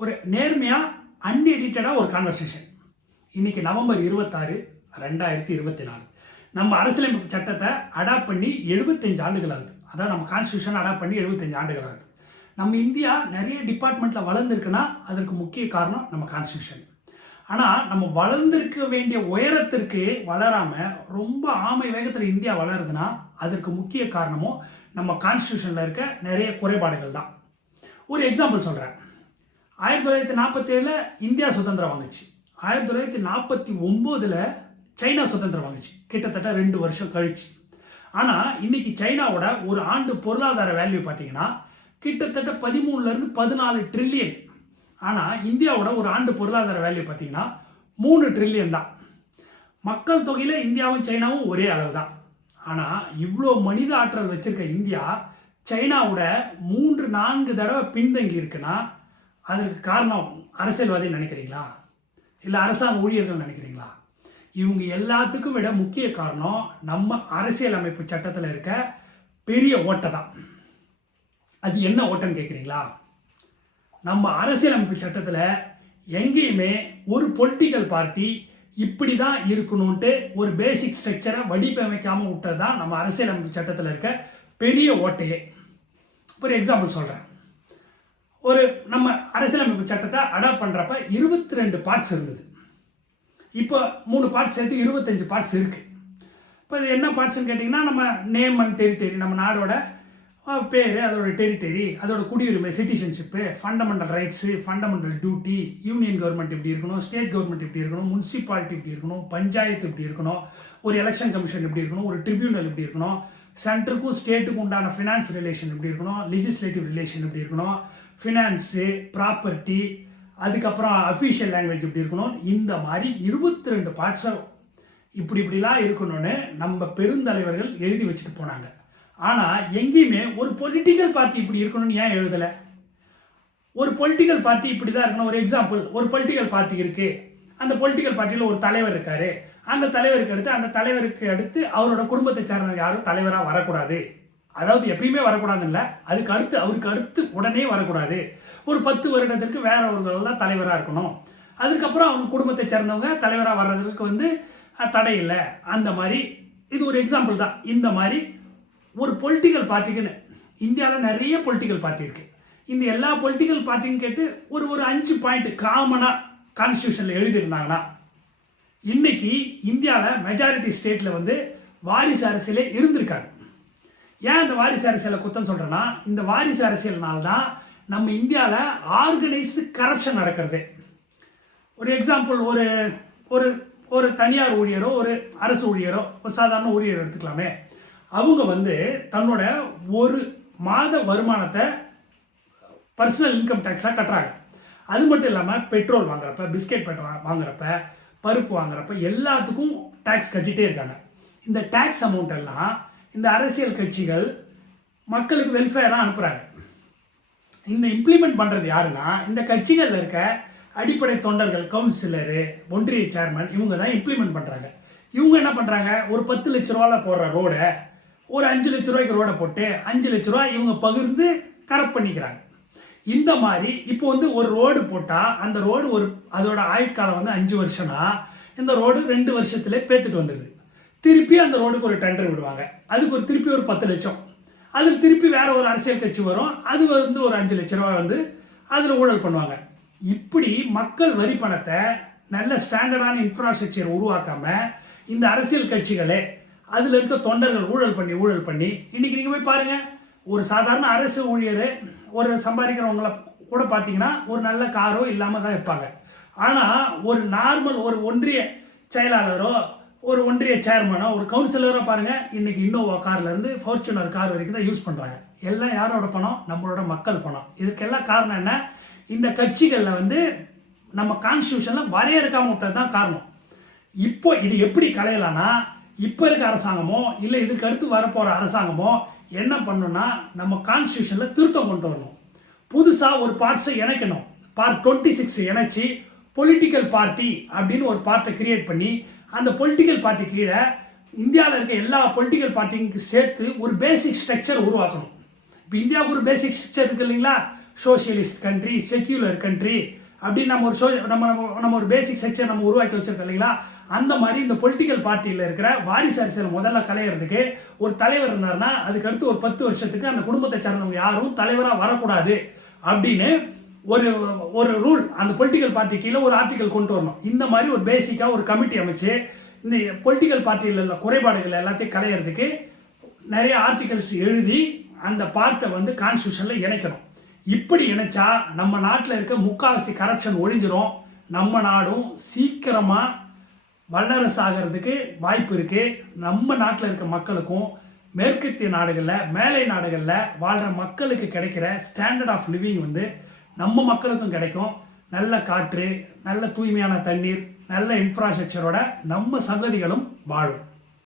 ஒரு நேர்மையாக அன்எடிட்டடாக ஒரு கான்வர்சேஷன். இன்னைக்கு நவம்பர் 26, 2024. நம்ம அரசியலமைப்பு சட்டத்தை அடாப்ட் பண்ணி 75 ஆண்டுகள் ஆகுது. அதான் நம்ம கான்ஸ்டியூஷன் அடாப்ட் பண்ணி 75 ஆண்டுகள் ஆகுது. நம்ம இந்தியா நிறைய டிபார்ட்மெண்ட்டில் வளர்ந்துருக்குன்னா அதற்கு முக்கிய காரணம் நம்ம கான்ஸ்டியூஷன். ஆனால் நம்ம வளர்ந்துருக்க வேண்டிய உயரத்திற்கு வளராமல் ரொம்ப ஆமை வேகத்தில் இந்தியா வளருதுன்னா அதற்கு முக்கிய காரணமும் நம்ம கான்ஸ்டியூஷனில் இருக்க நிறைய குறைபாடுகள் தான். ஒரு எக்ஸாம்பிள் சொல்கிறேன். 1947 இந்தியா சுதந்திரம் வாங்குச்சு. 1949 சைனா சுதந்திரம் வாங்குச்சு. கிட்டத்தட்ட 2 வருஷம் கழிச்சு. ஆனால் இன்னைக்கு சைனாவோட ஒரு ஆண்டு பொருளாதார வேல்யூ பார்த்தீங்கன்னா கிட்டத்தட்ட 13 14 ட்ரில்லியன். ஆனால் இந்தியாவோட ஒரு ஆண்டு பொருளாதார வேல்யூ பார்த்தீங்கன்னா 3 ட்ரில்லியன் தான். மக்கள் தொகையில் இந்தியாவும் சைனாவும் ஒரே அளவு தான். ஆனால் இவ்வளோ மனித ஆற்றல் வச்சிருக்க இந்தியா சைனாவோட 3-4 தடவை பின்தங்கி இருக்குன்னா அதற்கு காரணம் அரசியல்வாதி நினைக்கிறீங்களா, இல்லை அரசாங்க ஊழியர்கள் நினைக்கிறீங்களா? இவங்க எல்லாத்துக்கும் விட முக்கிய காரணம் நம்ம அரசியலமைப்பு சட்டத்தில் இருக்க பெரிய ஓட்டை தான். அது என்ன ஓட்டம் கேட்குறீங்களா? நம்ம அரசியலமைப்பு சட்டத்தில் எங்கேயுமே ஒரு பொலிட்டிக்கல் பார்ட்டி இப்படி தான் இருக்கணும்ட்டு ஒரு பேசிக் ஸ்ட்ரக்சரை வடிவமைக்காமல் விட்டது தான் நம்ம அரசியலமைப்பு சட்டத்தில் இருக்க பெரிய ஓட்டையே. ஒரு எக்ஸாம்பிள் சொல்கிறேன். நம்ம அரசியலமைப்பு சட்டத்தை அடாப்ட் பண்ணுறப்ப 22 பார்ட்ஸ் இருந்தது. இப்போ 3 பார்ட்ஸ் சேர்த்து 25 பார்ட்ஸ் இருக்குது. இப்போ இது என்ன பார்ட்ஸ்ன்னு கேட்டிங்கன்னா, நம்ம நேம் அண்ட் டெரிட்டரி, நம்ம நாடோட பேர், அதோட டெரிட்டரி, அதோட குடியுரிமை, citizenship, fundamental rights, fundamental duty, union government இப்படி இருக்கணும், ஸ்டேட் கவர்மெண்ட் இப்படி இருக்கணும், முனிசிபாலிட்டி இப்படி இருக்கணும், பஞ்சாயத்து இப்படி இருக்கணும், ஒரு எலெக்ஷன் கமிஷன் இப்படி இருக்கணும், ஒரு ட்ரிபியூனல் இப்படி இருக்கணும், சென்டருக்கும் ஸ்டேட்டுக்கும் உண்டான ஃபினான்ஸ் ரிலேஷன் இப்படி இருக்கணும், லெஜிஸ்லேட்டிவ் ரிலேஷன் இப்படி இருக்கணும், ஃபினான்ஸு, ப்ராப்பர்ட்டி, அதுக்கப்புறம் அஃபீஷியல் லாங்குவேஜ் இப்படி இருக்கணும். இந்த மாதிரி 22 பார்ட்ஸை இப்படிலாம் இருக்கணும்னு நம்ம பெருந்தலைவர்கள் எழுதி வச்சுட்டு போனாங்க. ஆனால் எங்கேயுமே ஒரு பொலிட்டிக்கல் பார்ட்டி இப்படி இருக்கணும்னு ஏன் எழுதலை? ஒரு பொலிட்டிக்கல் பார்ட்டி இப்படி தான் இருக்கணும். ஒரு எக்ஸாம்பிள், ஒரு பொலிட்டிக்கல் பார்ட்டி இருக்குது. அந்த பொலிட்டிக்கல் பார்ட்டியில் ஒரு தலைவர் இருக்கார். அந்த தலைவருக்கு அடுத்து அவரோட குடும்பத்தை சேர்ந்தவங்க யாரும் தலைவராக வரக்கூடாது. அதாவது எப்பயுமே வரக்கூடாதுன்னு இல்லை, அவருக்கு அடுத்து உடனே வரக்கூடாது. ஒரு 10 வருடத்திற்கு வேறவர்கள் தான் தலைவராக இருக்கணும். அதுக்கப்புறம் அவங்க குடும்பத்தை சேர்ந்தவங்க தலைவராக வர்றதுக்கு தடை இல்லை. அந்த மாதிரி இது ஒரு எக்ஸாம்பிள் தான். இந்த மாதிரி ஒரு பொலிட்டிக்கல் பார்ட்டிக்குன்னு இந்தியாவில் நிறைய பொலிட்டிக்கல் பார்ட்டி இருக்குது. இந்த எல்லா பொலிட்டிக்கல் பார்ட்டின்னு கேட்டு ஒரு 5 பாயிண்ட் காமனாக கான்ஸ்டியூஷனில் எழுதியிருந்தாங்கன்னா இன்னைக்கு இந்தியாவில் மெஜாரிட்டி ஸ்டேட்டில் வாரிசு அரசியலே இருந்திருக்காரு. ஏன் இந்த வாரிசு அரசியலை குத்தம் சொல்கிறேன்னா, இந்த வாரிசு அரசியல்னால்தான் நம்ம இந்தியாவில் ஆர்கனைஸ்டு கரப்ஷன் நடக்கிறது. ஒரு எக்ஸாம்பிள், ஒரு தனியார் ஊழியரோ, ஒரு அரசு ஊழியரோ, ஒரு சாதாரண ஊழியர் எடுத்துக்கலாமே. அவங்க தன்னோட ஒரு மாத வருமானத்தை பர்சனல் இன்கம் டேக்ஸாக கட்டுறாங்க. அது மட்டும் இல்லாமல் பெட்ரோல் வாங்குறப்ப, பிஸ்கெட் வாங்குறப்ப, பருப்பு வாங்குறப்ப எல்லாத்துக்கும் டேக்ஸ் கட்டிகிட்டே இருக்காங்க. இந்த டேக்ஸ் அமௌண்ட் எல்லாம் இந்த அரசியல் கட்சிகள் மக்களுக்கு வெல்ஃபேராக அனுப்புகிறாங்க. இந்த இம்ப்ளிமெண்ட் பண்ணுறது யாருன்னா இந்த கட்சிகளில் இருக்க அடிப்படை தொண்டர்கள், கவுன்சிலரு, ஒன்றிய சேர்மன், இவங்க தான் இம்ப்ளிமெண்ட் பண்ணுறாங்க. இவங்க என்ன பண்ணுறாங்க, ஒரு 10 லட்ச ரூபாவில் போடுற ரோடை ஒரு 5 லட்ச ரூபாய்க்கு ரோடை போட்டு 5 லட்ச ரூபா இவங்க பகிர்ந்து கரெக்ட் பண்ணிக்கிறாங்க. இந்த மாதிரி இப்போ ஒரு ரோடு போட்டால் அந்த ரோடு அதோட ஆயுட்காலம் 5 வருஷம்னா இந்த ரோடு 2 வருஷத்துல பேத்துட்டு வந்துடுது. திருப்பி அந்த ரோடுக்கு ஒரு டெண்டர் விடுவாங்க. அதுக்கு திருப்பி ஒரு 10 லட்சம். அதில் திருப்பி வேற ஒரு அரசியல் கட்சி வரும். அது ஒரு 5 லட்ச ரூபா அதில் ஊழல் பண்ணுவாங்க. இப்படி மக்கள் வரி பணத்தை நல்ல ஸ்டாண்டர்டான இன்ஃப்ராஸ்ட்ரக்சர் உருவாக்காம இந்த அரசியல் கட்சிகளே அதில் இருக்க தொண்டர்கள் ஊழல் பண்ணி இன்னைக்கு நீங்கள் போய் பாருங்க, ஒரு சாதாரண அரசு ஊழியர் ஒரு சம்பாதிக்கிறவங்கள கூட பார்த்தீங்கன்னா ஒரு நல்ல காரோ இல்லாமல் தான் இருப்பாங்க. ஆனால் ஒரு நார்மல் ஒரு ஒன்றிய செயலாளரோ, ஒரு ஒன்றிய சேர்மனோ, ஒரு கவுன்சிலரோ பாருங்க, இன்னைக்கு இன்னோவா கார்லேருந்து ஃபார்ச்சுனர் கார் வரைக்கும் தான் யூஸ் பண்ணுறாங்க. எல்லாம் யாரோட பணம்? நம்மளோட மக்கள் பணம். இதுக்கெல்லாம் காரணம் என்ன? இந்த கட்சிகளில் நம்ம கான்ஸ்டியூஷனில் வரையறுக்காம விட்டது தான் காரணம். இப்போ இது எப்படி களையலான்னா, இப்போ இருக்க அரசாங்கமோ இல்லை இதுக்கு அடுத்து வரப்போகிற அரசாங்கமோ என்ன பண்ணணும்னா நம்ம கான்ஸ்டியூஷனில் திருத்தம் கொண்டு வரணும். புதுசாக ஒரு பார்ட்ஸை இணைக்கணும். பார்ட் 26 இணைச்சி பொலிட்டிக்கல் பார்ட்டி அப்படின்னு ஒரு பார்ட்டை கிரியேட் பண்ணி அந்த பொலிட்டிக்கல் பார்ட்டி கீழே இந்தியாவில் இருக்க எல்லா பொலிட்டிக்கல் பார்ட்டிக்கு சேர்த்து ஒரு பேசிக் ஸ்ட்ரக்சர் உருவாக்கணும். இப்போ இந்தியாவுக்கு ஒரு பேசிக் ஸ்ட்ரக்சர் இருக்குது இல்லைங்களா? சோஷியலிஸ்ட் கண்ட்ரி, செக்யூலர் கண்ட்ரி அப்படின்னு நம்ம ஒரு நம்ம ஒரு பேசிக் செக்ஷன் நம்ம உருவாக்கி வச்சிருக்கோம் இல்லைங்களா? அந்த மாதிரி இந்த பொலிட்டிக்கல் பார்ட்டியில் இருக்கிற வாரிசு அரசியல் முதல்ல கலையிறதுக்கு ஒரு தலைவர் இருந்தாருன்னா அதுக்கு அடுத்து ஒரு 10 வருஷத்துக்கு அந்த குடும்பத்தை சார்ந்தவங்க யாரும் தலைவராக வரக்கூடாது அப்படின்னு ஒரு ஒரு ரூல் அந்த பொலிட்டிக்கல் பார்ட்டி கீழே ஒரு ஆர்டிக்கல் கொண்டு வரணும். இந்த மாதிரி ஒரு பேசிக்காக ஒரு கமிட்டி அமைச்சு இந்த பொலிட்டிக்கல் பார்ட்டியில் உள்ள குறைபாடுகள் எல்லாத்தையும் கலையிறதுக்கு நிறைய ஆர்டிகல்ஸ் எழுதி அந்த பார்ட்டை வந்து கான்ஸ்டியூஷனில் இணைக்கணும். இப்படி இணைச்சா நம்ம நாட்டில் இருக்க முக்காவாசி கரப்ஷன் ஒழிஞ்சிரும். நம்ம நாடும் சீக்கிரமாக வல்லரசு ஆகிறதுக்கு வாய்ப்பு இருக்குது. நம்ம நாட்டில் இருக்க மக்களுக்கும் மேற்கத்திய நாடுகளில் மேலை நாடுகளில் வாழ்கிற மக்களுக்கு கிடைக்கிற ஸ்டாண்டர்ட் ஆஃப் லிவிங் வந்து நம்ம மக்களுக்கும் கிடைக்கும். நல்ல காற்று, நல்ல தூய்மையான தண்ணீர், நல்ல இன்ஃப்ராஸ்ட்ரக்சரோட நம்ம சந்ததிகளும் வாழும்.